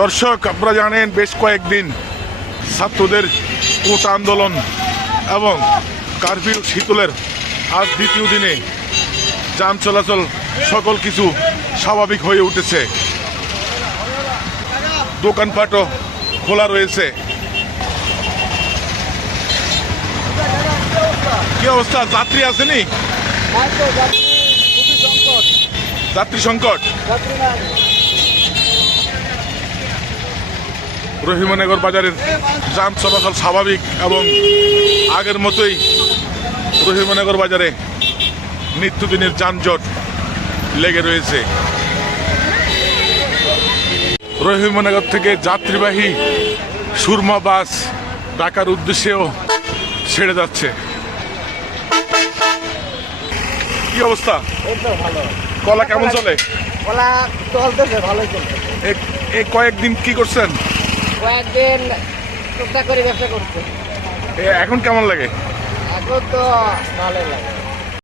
দর্শক, আপনারা জানেন বেশ কয়েকদিন ছাত্রদের কোট আন্দোলন এবং কারফিউ শীতলের আজ দ্বিতীয় দিনে যান চলাচল সকল কিছু স্বাভাবিক হয়ে উঠেছে। দোকানপাটও খোলা রয়েছে। কি অবস্থা? যাত্রী আসেনি? যাত্রী সংকট। রহিমনগর বাজারের যান চলাচল স্বাভাবিক এবং আগের মতোই রহিমনগর বাজারে নিত্যদিনের যানজট লেগে রয়েছে। রহিমনগর থেকে যাত্রীবাহী সুরমা বাস ঢাকার উদ্দেশ্যেও ছেড়ে যাচ্ছে। কি অবস্থা? কলা কেমন চলে? ওলা চলতেছে ভালোই চলছে এ- এই কয়েকদিন কি করছেন? কয়েকদিন টুকটাক করে ব্যবসা করছে। এখন কেমন লাগে? এখন তো ভালোই লাগে।